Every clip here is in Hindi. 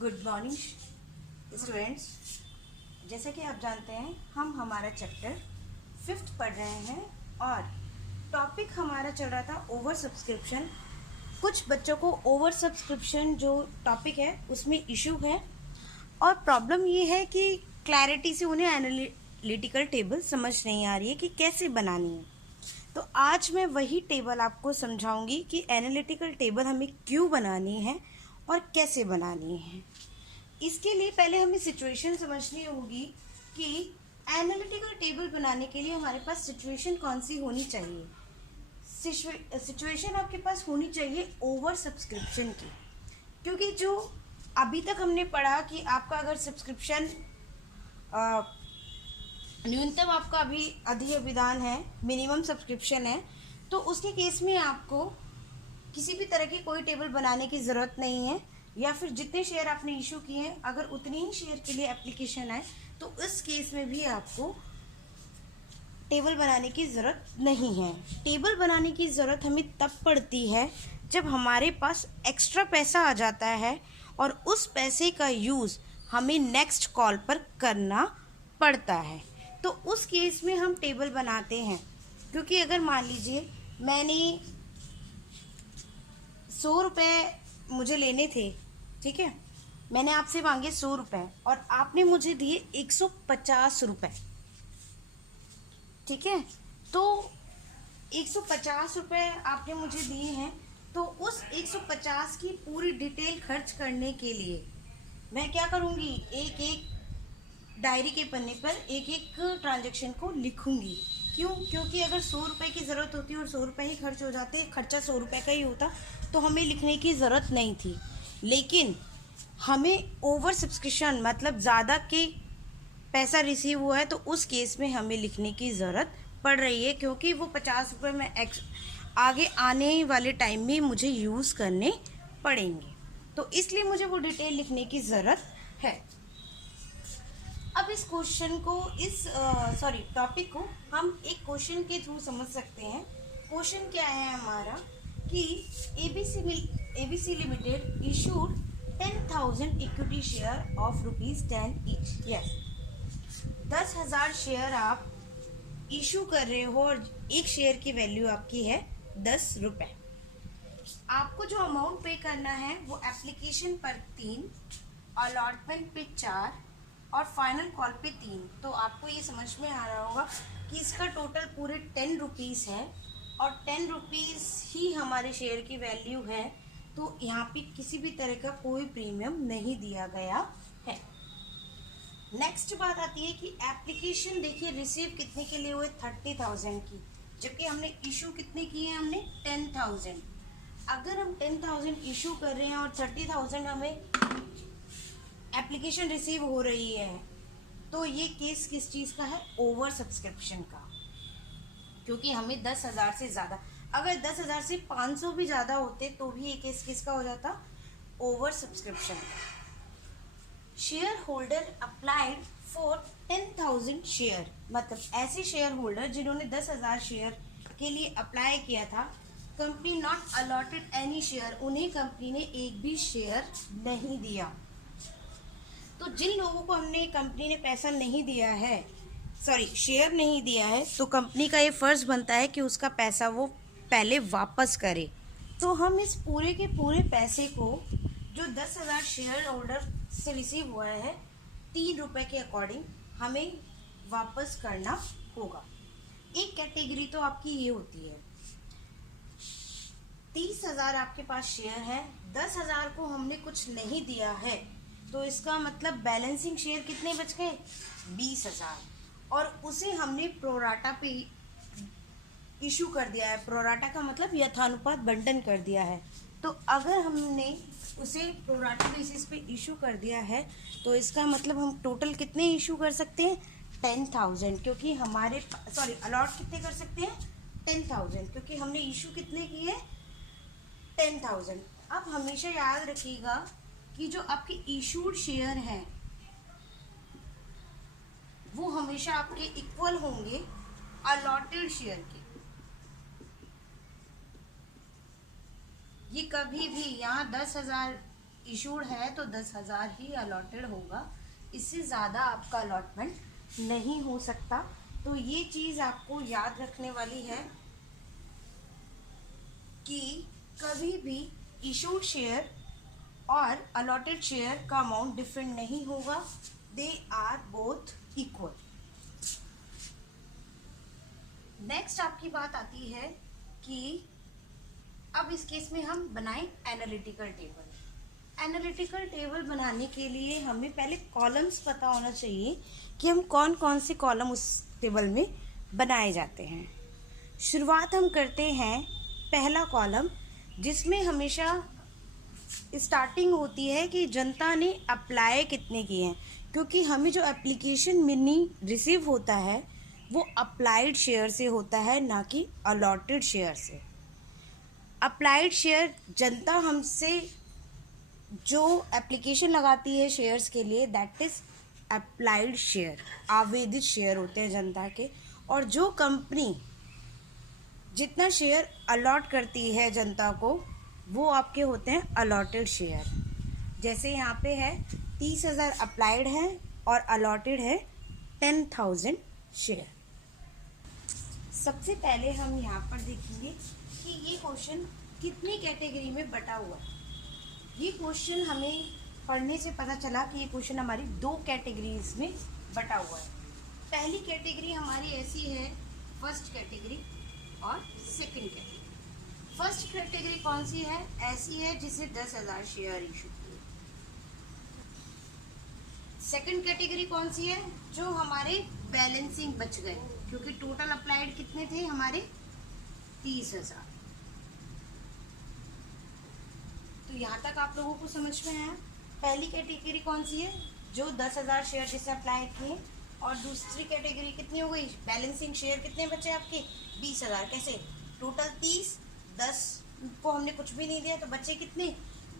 Good morning students. जैसा कि आप जानते हैं हम हमारा चैप्टर 5th पढ़ रहे हैं और टॉपिक हमारा चल रहा था ओवर सब्सक्रिप्शन। कुछ बच्चों को ओवर सब्सक्रिप्शन जो टॉपिक है उसमें इशू है और प्रॉब्लम ये है कि क्लैरिटी से उन्हें एनालिटिकल टेबल समझ नहीं आ रही है कि कैसे बनानी है। तो आज मैं वही टेबल आपको समझाऊंगी कि एनालिटिकल टेबल हमें क्यों बनानी है और कैसे बनानी है। इसके लिए पहले हमें सिचुएशन समझनी होगी कि एनालिटिकल टेबल बनाने के लिए हमारे पास सिचुएशन कौन सी होनी चाहिए। सिचुएशन आपके पास होनी चाहिए ओवर सब्सक्रिप्शन की, क्योंकि जो अभी तक हमने पढ़ा कि आपका अगर सब्सक्रिप्शन न्यूनतम आपका अभी अधिविधान है, मिनिमम सब्सक्रिप्शन है, तो उसके केस में आपको किसी भी तरह की कोई टेबल बनाने की ज़रूरत नहीं है, या फिर जितने शेयर आपने इशू किए हैं अगर उतने ही शेयर के लिए एप्लीकेशन आए तो इस केस में भी आपको टेबल बनाने की ज़रूरत नहीं है। टेबल बनाने की ज़रूरत हमें तब पड़ती है जब हमारे पास एक्स्ट्रा पैसा आ जाता है और उस पैसे का यूज़ हमें नेक्स्ट कॉल पर करना पड़ता है, तो उस केस में हम टेबल बनाते हैं। क्योंकि अगर मान लीजिए मैंने 100 रुपये मुझे लेने थे, ठीक है, मैंने आपसे मांगे 100 रुपये और आपने मुझे दिए 150 रुपये, ठीक है। तो 150 रुपये आपने मुझे दिए हैं, तो उस 150 की पूरी डिटेल खर्च करने के लिए मैं क्या करूँगी, एक एक डायरी के पन्ने पर एक एक ट्रांजैक्शन को लिखूँगी। क्यों? क्योंकि अगर 100 रुपये की ज़रूरत होती और 100 रुपये ही खर्च हो जाते, खर्चा 100 रुपये का ही होता, तो हमें लिखने की ज़रूरत नहीं थी। लेकिन हमें ओवर सब्सक्रिप्शन मतलब ज़्यादा के पैसा रिसीव हुआ है तो उस केस में हमें लिखने की ज़रूरत पड़ रही है, क्योंकि वो 50 रुपये में आगे आने वाले टाइम में मुझे यूज़ करने पड़ेंगे, तो इसलिए मुझे वो डिटेल लिखने की ज़रूरत है। अब इस क्वेश्चन को टॉपिक को हम एक क्वेश्चन के थ्रू समझ सकते हैं। क्वेश्चन क्या है हमारा कि ABC limited issued 10,000 equity share of ₹10 each. Yes, 10,000 share आप इशू कर रहे हो और एक शेयर की वैल्यू आपकी है 10 रुपये। आपको जो अमाउंट पे करना है वो एप्लीकेशन पर 3, अलॉटमेंट पे 4 और फाइनल कॉल पे 3। तो आपको ये समझ में आ रहा होगा कि इसका टोटल पूरे 10 रुपीज़ है और 10 रुपीज़ ही हमारे शेयर की वैल्यू है, तो यहाँ पे किसी भी तरह का कोई प्रीमियम नहीं दिया गया है। नेक्स्ट बात आती है कि एप्लीकेशन देखिए रिसीव कितने के लिए हुए, 30,000 की, जबकि हमने इशू कितने किए हैं, हमने 10,000। अगर हम 10,000 इशू कर रहे हैं और 30,000 हमें एप्लीकेशन रिसीव हो रही है, तो ये केस किस चीज़ का है, ओवर सब्सक्रिप्शन का। क्योंकि हमें 10,000 से ज़्यादा, अगर 10,000 से 500 भी ज़्यादा होते तो भी ये केस किसका हो जाता, ओवर सब्सक्रिप्शन का। Share holder applied for 10,000 share, मतलब ऐसे शेयर होल्डर जिन्होंने 10,000 शेयर के लिए अप्लाई किया था, company not allotted any share, उन्हें कंपनी ने एक भी शेयर नहीं दिया। तो जिन लोगों को हमने कंपनी ने पैसा नहीं दिया है, शेयर नहीं दिया है, तो कंपनी का ये फ़र्ज़ बनता है कि उसका पैसा वो पहले वापस करे। तो हम इस पूरे के पूरे पैसे को जो 10,000 शेयर होल्डर से रिसीव हुआ है 3 रुपये के अकॉर्डिंग हमें वापस करना होगा। एक कैटेगरी तो आपकी ये होती है, 30,000 आपके पास शेयर है, 10,000 को हमने कुछ नहीं दिया है, तो इसका मतलब बैलेंसिंग शेयर कितने बच गए, 20,000, और उसे हमने प्रोराटा पे इशू कर दिया है। प्रोराटा का मतलब यथानुपात बंटन कर दिया है। तो अगर हमने उसे प्रोराटा बेसिस पे इशू कर दिया है तो इसका मतलब हम टोटल कितने इशू कर सकते हैं, 10,000, क्योंकि हमारे अलॉट कितने कर सकते हैं, 10,000, क्योंकि हमने इशू कितने किए, 10,000। अब हमेशा याद रखिएगा कि जो आपके इशूड शेयर हैं वो हमेशा आपके इक्वल होंगे अलॉटेड शेयर के। ये कभी भी यहाँ 10,000 इशूड है तो 10,000 ही अलॉटेड होगा, इससे ज़्यादा आपका अलॉटमेंट नहीं हो सकता। तो ये चीज़ आपको याद रखने वाली है कि कभी भी इशूड शेयर और अलॉटेड शेयर का अमाउंट डिफरेंट नहीं होगा, they are both equal. Next आपकी बात आती है कि अब इस केस में हम बनाएं एनालिटिकल टेबल। एनालिटिकल टेबल बनाने के लिए हमें पहले कॉलम्स पता होना चाहिए कि हम कौन कौन से कॉलम उस टेबल में बनाए जाते हैं। शुरुआत हम करते हैं पहला कॉलम, जिसमें हमेशा स्टार्टिंग होती है कि जनता ने अप्लाई कितने किए हैं, क्योंकि हमें जो एप्लीकेशन मनी रिसीव होता है वो अप्लाइड शेयर से होता है, ना कि अलॉटेड शेयर से। अप्लाइड शेयर जनता हमसे जो एप्लीकेशन लगाती है शेयर्स के लिए, दैट इज़ अप्लाइड शेयर, आवेदित शेयर होते हैं जनता के। और जो कंपनी जितना शेयर अलॉट करती है जनता को, वो आपके होते हैं अलॉटेड शेयर। जैसे यहाँ पे है 30,000 अप्लाइड है और अलॉटेड है 10,000 शेयर। सबसे पहले हम यहाँ पर देखेंगे कि ये क्वेश्चन कितनी कैटेगरी में बटा हुआ है। ये क्वेश्चन हमें पढ़ने से पता चला कि ये क्वेश्चन हमारी 2 कैटेगरीज में बटा हुआ है। पहली कैटेगरी हमारी ऐसी है, फर्स्ट कैटेगरी और सेकंड कैटेगरी। फर्स्ट कैटेगरी कौन सी है? ऐसी है जिसे 10,000 शेयर इशू किए। सेकंड कैटेगरी कौन सी है? जो हमारे बैलेंसिंग बच गए, क्योंकि टोटल अप्लाइड कितने थे हमारे? 30,000। तो यहाँ तक आप लोगों को समझ में आया। पहली कैटेगरी कौन सी है? जो 10,000 शेयर जिसे अप्लाई किए। और दूसरी कैटेगरी कितनी हो गई? बैलेंसिंग शेयर कितने बचे आपके? 20,000। कैसे? टोटल 30, 10 को हमने कुछ भी नहीं दिया तो बचे कितने?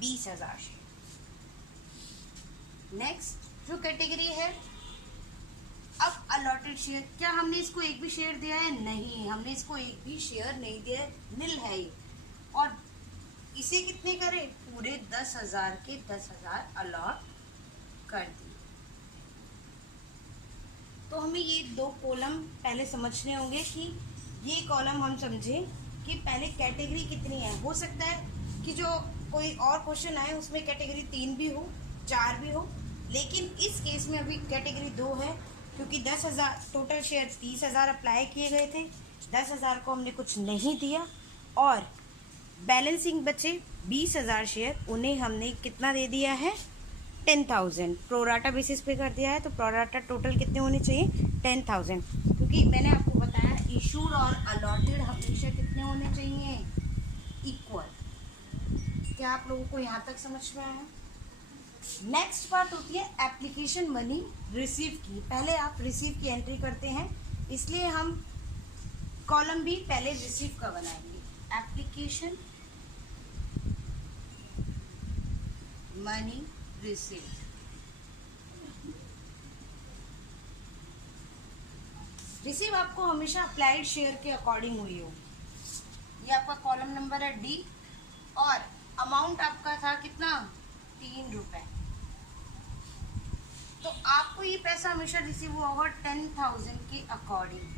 20,000 शेयर। नेक्स्ट जो कैटेगरी है, अब अलॉटेड शेयर। क्या हमने इसको एक भी शेयर दिया है? नहीं, हमने इसको एक भी शेयर नहीं दिया है, नील है ये। और इसे कितने करें? पूरे 10,000 के 10,000 अलॉट कर दिए। तो हमें ये 2 कॉलम पहले समझने होंगे कि ये कॉलम हम समझें कि पहले कैटेगरी कितनी है। हो सकता है कि जो कोई और क्वेश्चन आए उसमें कैटेगरी 3 भी हो, 4 भी हो, लेकिन इस केस में अभी कैटेगरी 2 है, क्योंकि 10,000 टोटल शेयर 30,000 अप्लाई किए गए थे, 10,000 को हमने कुछ नहीं दिया और बैलेंसिंग बचे 20,000 शेयर, उन्हें हमने कितना दे दिया है? 10,000। प्रोराटा बेसिस पे कर दिया है, तो प्रोराटा टोटल कितने होने चाहिए? 10,000। क्योंकि मैंने आपको बताया इशूड और अलॉटेड हमेशा कितने होने चाहिए? इक्वल। क्या आप लोगों को यहाँ तक समझ में आया? नेक्स्ट बात होती है एप्लीकेशन मनी रिसीव की। पहले आप रिसीव की एंट्री करते हैं, इसलिए हम कॉलम भी पहले रिसीव का बनाएंगे। Application money receive. रिसीव आपको हमेशा अप्लाइड शेयर के अकॉर्डिंग हुई हो। ये आपका कॉलम नंबर है डी और अमाउंट आपका था कितना? 3 रुपए। तो आपको ये पैसा हमेशा रिसीव हुआ होगा 10,000 के अकॉर्डिंग,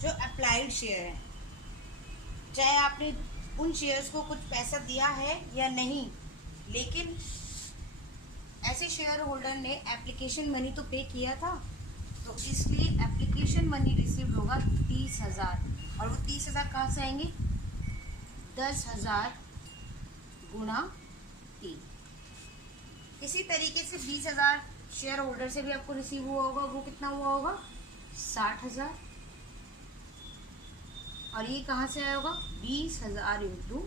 जो अप्लाइड शेयर है। चाहे आपने उन शेयर्स को कुछ पैसा दिया है या नहीं, लेकिन ऐसे शेयर होल्डर ने एप्लीकेशन मनी तो पे किया था, तो इसलिए एप्लीकेशन मनी रिसीव होगा 30,000। और वो 30,000 कहाँ से आएंगे? 10,000 गुणा 3। इसी तरीके से 20,000 शेयर होल्डर से भी आपको रिसीव हुआ होगा, वो कितना हुआ होगा? 60,000। और ये कहाँ से आया होगा? 20,000 इंटू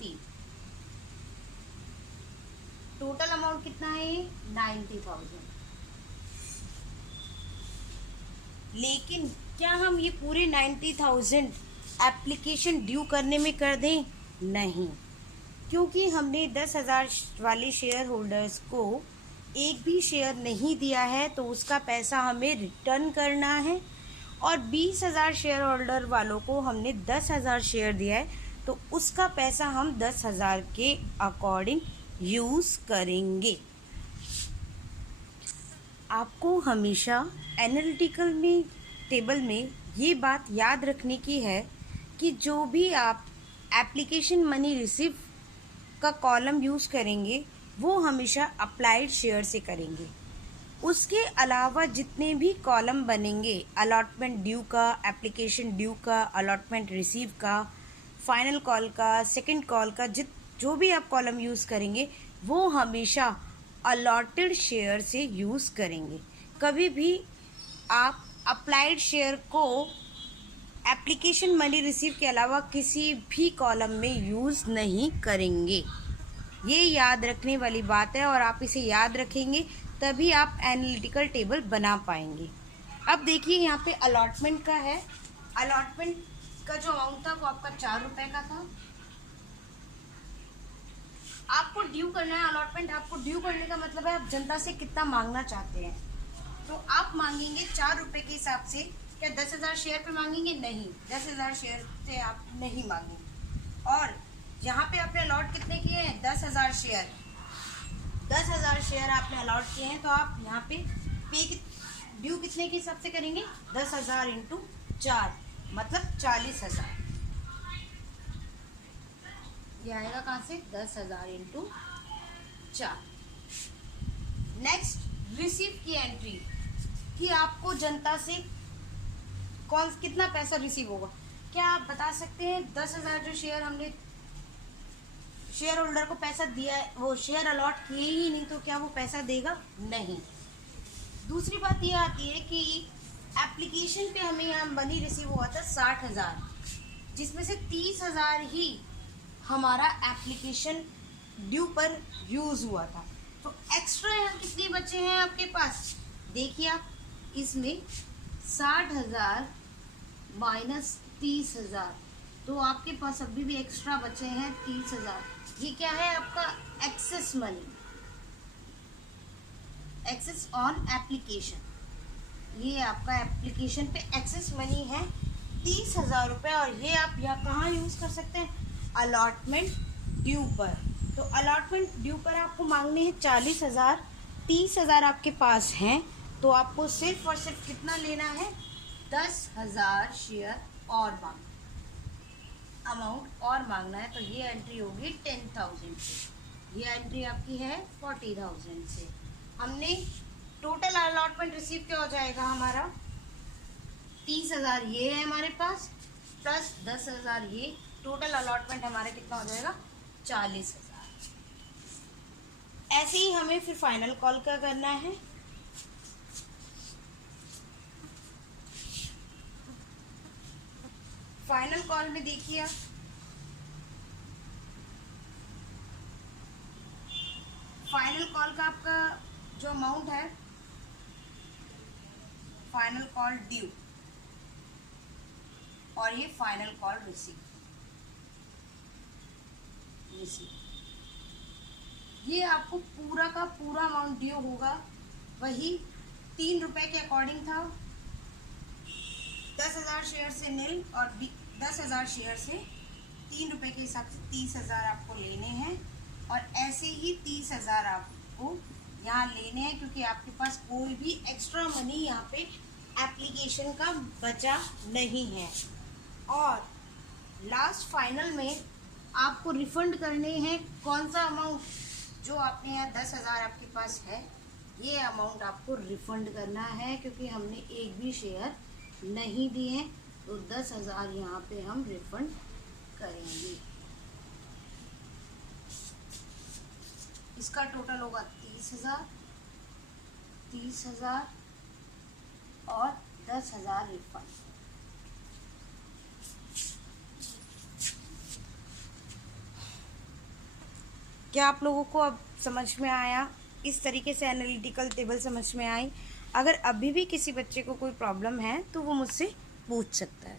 3। टोटल अमाउंट कितना है? 90,000। लेकिन क्या हम ये पूरे 90,000 एप्लीकेशन ड्यू करने में कर दें? नहीं, क्योंकि हमने 10,000 वाले शेयर होल्डर्स को एक भी शेयर नहीं दिया है, तो उसका पैसा हमें रिटर्न करना है। और 20,000 शेयर होल्डर वालों को हमने 10,000 शेयर दिया है, तो उसका पैसा हम 10,000 के अकॉर्डिंग यूज़ करेंगे। आपको हमेशा एनालिटिकल में टेबल में ये बात याद रखने की है कि जो भी आप एप्लीकेशन मनी रिसीव का कॉलम यूज़ करेंगे वो हमेशा अप्लाइड शेयर से करेंगे। उसके अलावा जितने भी कॉलम बनेंगे, अलॉटमेंट ड्यू का, एप्लीकेशन ड्यू का, अलॉटमेंट रिसीव का, फाइनल कॉल का, सेकंड कॉल का, जो भी आप कॉलम यूज़ करेंगे वो हमेशा अलॉटेड शेयर से यूज़ करेंगे। कभी भी आप अप्लाइड शेयर को एप्लीकेशन मनी रिसीव के अलावा किसी भी कॉलम में यूज़ नहीं करेंगे। ये याद रखने वाली बात है और आप इसे याद रखेंगे तभी आप एनालिटिकल टेबल बना पाएंगे। अब देखिए यहाँ पे अलॉटमेंट का है। अलॉटमेंट का जो अमाउंट था वो आपका 4 रुपये का था। आपको ड्यू करना है अलॉटमेंट। आपको ड्यू करने का मतलब है आप जनता से कितना मांगना चाहते हैं। तो आप मांगेंगे 4 रुपये के हिसाब से। क्या 10,000 शेयर पे मांगेंगे? नहीं, 10,000 शेयर से आप नहीं मांगेंगे। और यहाँ पे आपने अलॉट कितने किए हैं? 10,000 शेयर। 10,000 शेयर आपने अलॉट किए हैं तो आप यहाँ पे ड्यू कितने के हिसाब से करेंगे? 10,000 इंटू 4 मतलब 40,000। ये आएगा कहाँ से? 10,000 इंटू 4। नेक्स्ट रिसीव की एंट्री कि आपको जनता से कितना पैसा रिसीव होगा। क्या आप बता सकते हैं 10,000 जो शेयर हमने शेयर होल्डर को पैसा दिया है, वो शेयर अलॉट किए ही नहीं तो क्या वो पैसा देगा? नहीं। दूसरी बात ये आती है कि एप्लीकेशन पे हमें यहाँ मनी रिसीव हुआ था 60,000, जिसमें से 30,000 ही हमारा एप्लीकेशन ड्यू पर यूज़ हुआ था। तो एक्स्ट्रा यहाँ कितने बचे हैं आपके पास? देखिए आप इसमें 60,000 माइनस 30,000, तो आपके पास अभी भी एक्स्ट्रा बचे हैं 30,000। ये क्या है? आपका excess money, access on application. ये आपका एप्लीकेशन पे एक्सेस मनी है 30,000 रुपये। और ये आप यहाँ कहाँ यूज़ कर सकते हैं? अलॉटमेंट ड्यू पर। तो अलॉटमेंट ड्यू पर आपको मांगने हैं 40,000। 30,000 आपके पास हैं तो आपको सिर्फ और सिर्फ कितना लेना है? 10,000 शेयर और अमाउंट और मांगना है। तो ये एंट्री होगी 10,000 से। ये एंट्री आपकी है 40,000 से। हमने टोटल अलॉटमेंट रिसीव क्या हो जाएगा हमारा? 30,000 ये है हमारे पास प्लस 10,000 ये। टोटल अलॉटमेंट हमारा कितना हो जाएगा? 40,000। ऐसे ही हमें फिर फाइनल कॉल का करना है। फाइनल कॉल में देखिए आप फाइनल कॉल का आपका जो अमाउंट है, फाइनल कॉल ड्यू और ये फाइनल कॉल रिसीव। ये आपको पूरा का पूरा अमाउंट ड्यू होगा। वही 3 रुपये के अकॉर्डिंग था। 10,000 शेयर से नील और 10,000 शेयर से 3 रुपये के हिसाब से 30,000 आपको लेने हैं। और ऐसे ही 30,000 आपको यहाँ लेने हैं क्योंकि आपके पास कोई भी एक्स्ट्रा मनी यहाँ पे एप्लीकेशन का बचा नहीं है। और लास्ट फाइनल में आपको रिफंड करने हैं कौन सा अमाउंट? जो आपने यहाँ 10,000 आपके पास है, ये अमाउंट आपको रिफंड करना है क्योंकि हमने एक भी शेयर नहीं दिए। तो 10,000 यहाँ पे हम रिफंड करेंगे। इसका टोटल होगा 30,000, 30,000 और 10,000 रिफंड। क्या आप लोगों को अब समझ में आया? इस तरीके से एनालिटिकल टेबल समझ में आई। अगर अभी भी किसी बच्चे को कोई प्रॉब्लम है तो वो मुझसे पूछ सकता है।